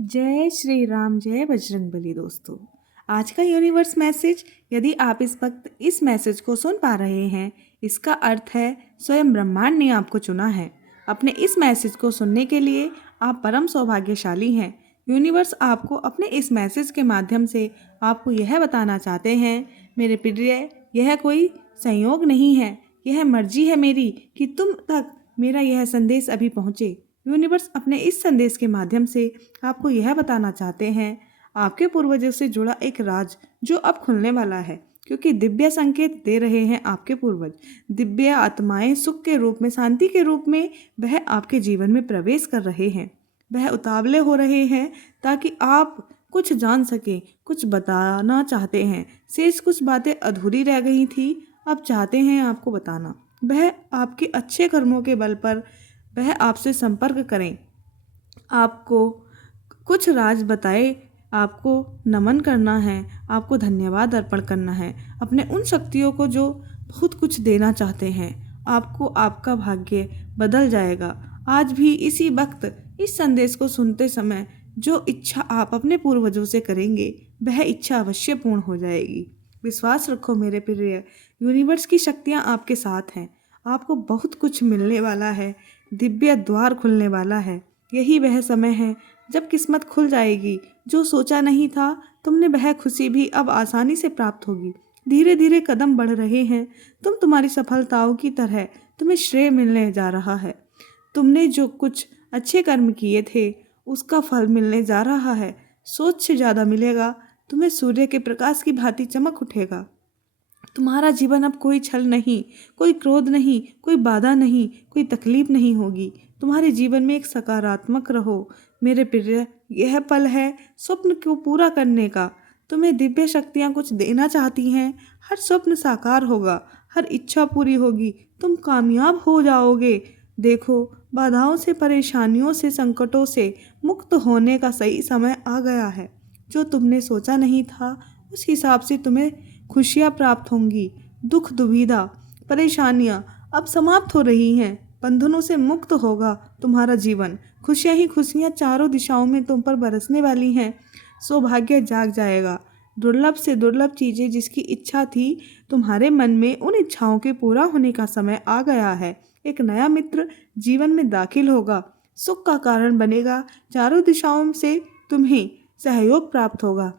जय श्री राम, जय बजरंगबली। दोस्तों, आज का यूनिवर्स मैसेज, यदि आप इस वक्त इस मैसेज को सुन पा रहे हैं, इसका अर्थ है स्वयं ब्रह्मांड ने आपको चुना है। अपने इस मैसेज को सुनने के लिए आप परम सौभाग्यशाली हैं। यूनिवर्स आपको अपने इस मैसेज के माध्यम से आपको यह बताना चाहते हैं, मेरे प्रिय, यह कोई संयोग नहीं है, यह मर्जी है मेरी कि तुम तक मेरा यह संदेश अभी पहुँचे। यूनिवर्स अपने इस संदेश के माध्यम से आपको यह बताना चाहते हैं, आपके पूर्वजों से जुड़ा एक राज जो अब खुलने वाला है, क्योंकि दिव्य संकेत दे रहे हैं आपके पूर्वज। दिव्य आत्माएं सुख के रूप में, शांति के रूप में वह आपके जीवन में प्रवेश कर रहे हैं। वह उतावले हो रहे हैं ताकि आप कुछ जान सकें, कुछ बताना चाहते हैं। शेष कुछ बातें अधूरी रह गई थी, अब चाहते हैं आपको बताना। वह आपके अच्छे कर्मों के बल पर वह आपसे संपर्क करें, आपको कुछ राज बताए, आपको नमन करना है, आपको धन्यवाद अर्पण करना है अपने उन शक्तियों को जो बहुत कुछ देना चाहते हैं। आपको आपका भाग्य बदल जाएगा। आज भी इसी वक्त इस संदेश को सुनते समय जो इच्छा आप अपने पूर्वजों से करेंगे, वह इच्छा अवश्य पूर्ण हो जाएगी। विश्वास रखो मेरे प्रिय, यूनिवर्स की शक्तियाँ आपके साथ हैं। आपको बहुत कुछ मिलने वाला है, दिव्य द्वार खुलने वाला है। यही वह समय है जब किस्मत खुल जाएगी। जो सोचा नहीं था तुमने, वह खुशी भी अब आसानी से प्राप्त होगी। धीरे धीरे कदम बढ़ रहे हैं तुम्हारी सफलताओं की तरह तुम्हें श्रेय मिलने जा रहा है। तुमने जो कुछ अच्छे कर्म किए थे उसका फल मिलने जा रहा है। सोच से ज़्यादा मिलेगा। तुम्हें सूर्य के प्रकाश की भांति चमक उठेगा। तुम्हारा जीवन अब कोई छल नहीं, कोई क्रोध नहीं, कोई बाधा नहीं, कोई तकलीफ नहीं होगी। तुम्हारे जीवन में एक सकारात्मक रहो मेरे प्रिय। यह पल है स्वप्न को पूरा करने का। तुम्हें दिव्य शक्तियाँ कुछ देना चाहती हैं। हर स्वप्न साकार होगा, हर इच्छा पूरी होगी, तुम कामयाब हो जाओगे। देखो, बाधाओं से, परेशानियों से, संकटों से मुक्त होने का सही समय आ गया है। जो तुमने सोचा नहीं था उस हिसाब से तुम्हें खुशियाँ प्राप्त होंगी। दुख, दुविधा, परेशानियाँ अब समाप्त हो रही हैं। बंधनों से मुक्त होगा तुम्हारा जीवन। खुशियाँ ही खुशियाँ चारों दिशाओं में तुम पर बरसने वाली हैं। सौभाग्य जाग जाएगा। दुर्लभ से दुर्लभ चीज़ें जिसकी इच्छा थी तुम्हारे मन में, उन इच्छाओं के पूरा होने का समय आ गया है। एक नया मित्र जीवन में दाखिल होगा, सुख का कारण बनेगा। चारों दिशाओं से तुम्हें सहयोग प्राप्त होगा।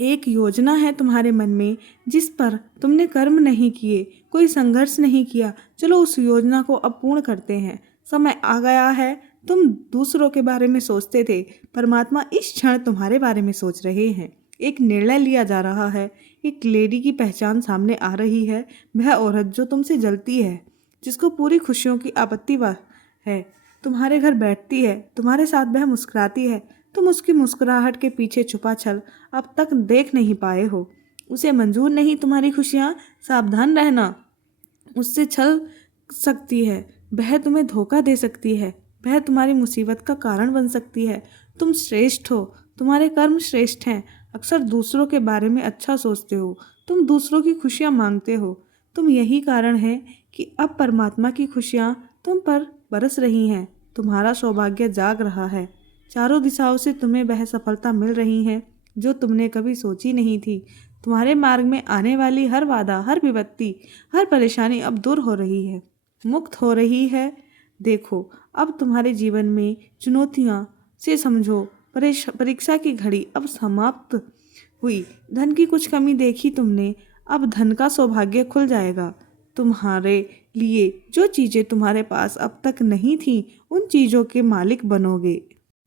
एक योजना है तुम्हारे मन में जिस पर तुमने कर्म नहीं किए, कोई संघर्ष नहीं किया। चलो उस योजना को अब पूर्ण करते हैं। समय आ गया है। तुम दूसरों के बारे में सोचते थे, परमात्मा इस क्षण तुम्हारे बारे में सोच रहे हैं। एक निर्णय लिया जा रहा है। एक लेडी की पहचान सामने आ रही है। वह औरत जो तुमसे जलती है, जिसको पूरी खुशियों की आपत्ति है, तुम्हारे घर बैठती है, तुम्हारे साथ वह मुस्कुराती है। तुम उसकी मुस्कुराहट के पीछे छुपा छल अब तक देख नहीं पाए हो। उसे मंजूर नहीं तुम्हारी खुशियाँ। सावधान रहना, उससे छल सकती है। वह तुम्हें धोखा दे सकती है। वह तुम्हारी मुसीबत का कारण बन सकती है। तुम श्रेष्ठ हो, तुम्हारे कर्म श्रेष्ठ हैं। अक्सर दूसरों के बारे में अच्छा सोचते हो, तुम दूसरों की खुशियाँ मांगते हो। तुम यही कारण है कि अब परमात्मा की खुशियाँ तुम पर बरस रही हैं। तुम्हारा सौभाग्य जाग रहा है। चारों दिशाओं से तुम्हें वह सफलता मिल रही है जो तुमने कभी सोची नहीं थी। तुम्हारे मार्ग में आने वाली हर बाधा, हर विपत्ति, हर परेशानी अब दूर हो रही है, मुक्त हो रही है। देखो, अब तुम्हारे जीवन में चुनौतियाँ से समझो, परीक्षा की घड़ी अब समाप्त हुई। धन की कुछ कमी देखी तुमने, अब धन का सौभाग्य खुल जाएगा। तुम्हारे लिए जो चीज़ें तुम्हारे पास अब तक नहीं थी, उन चीज़ों के मालिक बनोगे।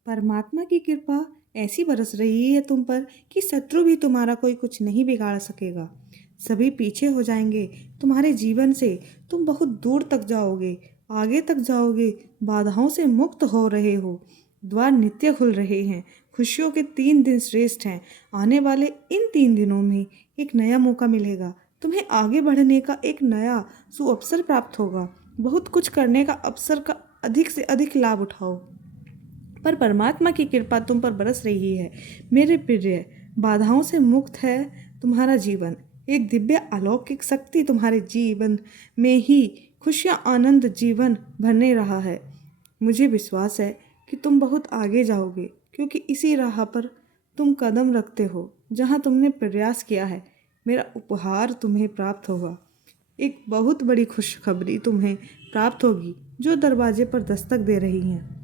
परमात्मा की कृपा ऐसी बरस रही है तुम पर कि शत्रु भी तुम्हारा कोई कुछ नहीं बिगाड़ सकेगा। सभी पीछे हो जाएंगे तुम्हारे जीवन से। तुम बहुत दूर तक जाओगे, आगे तक जाओगे। बाधाओं से मुक्त हो रहे हो। द्वार नित्य खुल रहे हैं। खुशियों के 3 दिन श्रेष्ठ हैं। आने वाले इन 3 दिनों में एक नया मौका मिलेगा। तुम्हें आगे बढ़ने का एक नया सुअवसर प्राप्त होगा। बहुत कुछ करने का अवसर का अधिक से अधिक लाभ उठाओ। पर परमात्मा की कृपा तुम पर बरस रही है मेरे प्रिय। बाधाओं से मुक्त है तुम्हारा जीवन। एक दिव्य अलौकिक शक्ति तुम्हारे जीवन में ही खुशियाँ, आनंद जीवन भरने रहा है। मुझे विश्वास है कि तुम बहुत आगे जाओगे, क्योंकि इसी राह पर तुम कदम रखते हो जहाँ तुमने प्रयास किया है। मेरा उपहार तुम्हें प्राप्त होगा। एक बहुत बड़ी खुशखबरी तुम्हें प्राप्त होगी जो दरवाजे पर दस्तक दे रही हैं।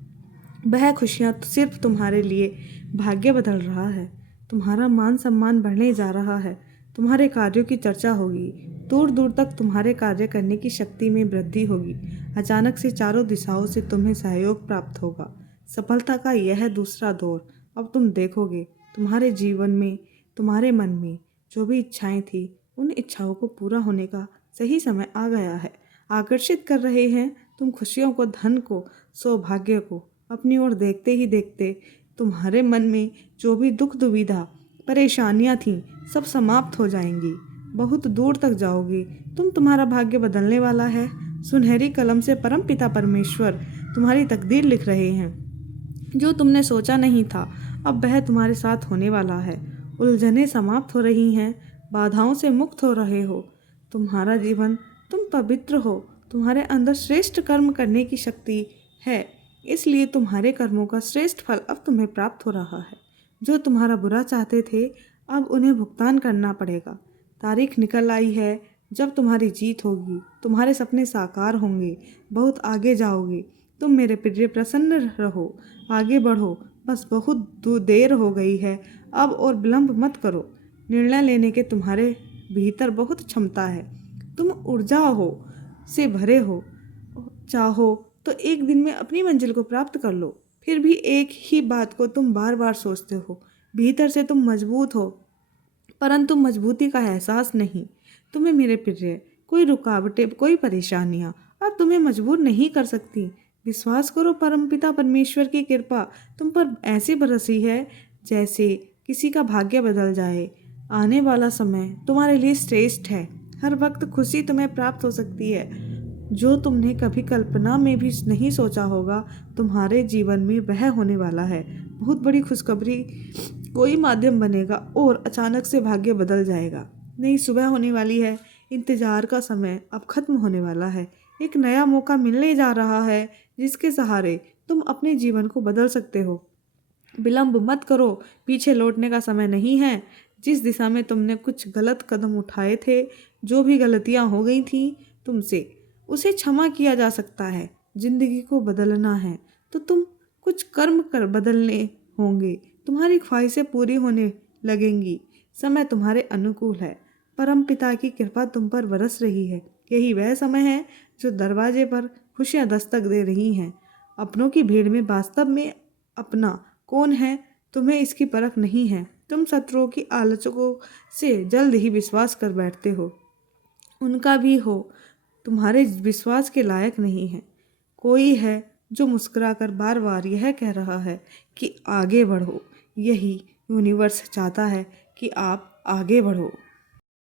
वह खुशियाँ तो सिर्फ तुम्हारे लिए भाग्य बदल रहा है। तुम्हारा मान सम्मान बढ़ने जा रहा है। तुम्हारे कार्यों की चर्चा होगी। दूर दूर तक तुम्हारे कार्य करने की शक्ति में वृद्धि होगी। अचानक से चारों दिशाओं से तुम्हें सहयोग प्राप्त होगा। सफलता का यह दूसरा दौर अब तुम देखोगे। तुम्हारे जीवन में, तुम्हारे मन में जो भी इच्छाएं थी, उन इच्छाओं को पूरा होने का सही समय आ गया है। आकर्षित कर रहे हैं तुम खुशियों को, धन को, सौभाग्य को। अपनी ओर देखते ही देखते तुम्हारे मन में जो भी दुख दुविधा परेशानियां थीं, सब समाप्त हो जाएंगी। बहुत दूर तक जाओगे तुम। तुम्हारा भाग्य बदलने वाला है। सुनहरी कलम से परम पिता परमेश्वर तुम्हारी तकदीर लिख रहे हैं। जो तुमने सोचा नहीं था, अब वह तुम्हारे साथ होने वाला है। उलझनें समाप्त हो रही हैं। बाधाओं से मुक्त हो रहे हो। तुम्हारा जीवन, तुम पवित्र हो। तुम्हारे अंदर श्रेष्ठ कर्म करने की शक्ति है, इसलिए तुम्हारे कर्मों का श्रेष्ठ फल अब तुम्हें प्राप्त हो रहा है। जो तुम्हारा बुरा चाहते थे, अब उन्हें भुगतान करना पड़ेगा। तारीख निकल आई है जब तुम्हारी जीत होगी। तुम्हारे सपने साकार होंगे। बहुत आगे जाओगे तुम। मेरे प्रिय, प्रसन्न रहो, आगे बढ़ो। बस बहुत देर हो गई है अब, और विलंब मत करो। निर्णय लेने के तुम्हारे भीतर बहुत क्षमता है। तुम ऊर्जा हो से भरे हो। चाहो तो एक दिन में अपनी मंजिल को प्राप्त कर लो। फिर भी एक ही बात को तुम बार बार सोचते हो। भीतर से तुम मजबूत हो, परंतु मजबूती का एहसास नहीं। तुम्हें मेरे प्रिय, कोई रुकावटें, कोई परेशानियां अब तुम्हें मजबूर नहीं कर सकती। विश्वास करो, परमपिता परमेश्वर की कृपा तुम पर ऐसी बरसी है जैसे किसी का भाग्य बदल जाए। आने वाला समय तुम्हारे लिए श्रेष्ठ है। हर वक्त खुशी तुम्हें प्राप्त हो सकती है जो तुमने कभी कल्पना में भी नहीं सोचा होगा। तुम्हारे जीवन में वह होने वाला है। बहुत बड़ी खुशखबरी, कोई माध्यम बनेगा और अचानक से भाग्य बदल जाएगा। नई सुबह होने वाली है। इंतजार का समय अब खत्म होने वाला है। एक नया मौका मिलने जा रहा है जिसके सहारे तुम अपने जीवन को बदल सकते हो। विलंब मत करो, पीछे लौटने का समय नहीं है। जिस दिशा में तुमने कुछ गलत कदम उठाए थे, जो भी गलतियां हो गई थी तुमसे, उसे क्षमा किया जा सकता है। जिंदगी को बदलना है तो तुम कुछ कर्म कर बदलने होंगे। तुम्हारी ख्वाहिशें पूरी होने लगेंगी। समय तुम्हारे अनुकूल है। परम पिता की कृपा तुम पर बरस रही है। यही वह समय है जो दरवाजे पर खुशियां दस्तक दे रही हैं। अपनों की भीड़ में वास्तव में अपना कौन है, तुम्हें इसकी परख नहीं है। तुम शत्रुओं की आलोचकों से जल्द ही विश्वास कर बैठते हो। उनका भी हो, तुम्हारे विश्वास के लायक नहीं है। कोई है जो मुस्कुराकर बार बार यह कह रहा है कि आगे बढ़ो। यही यूनिवर्स चाहता है कि आप आगे बढ़ो।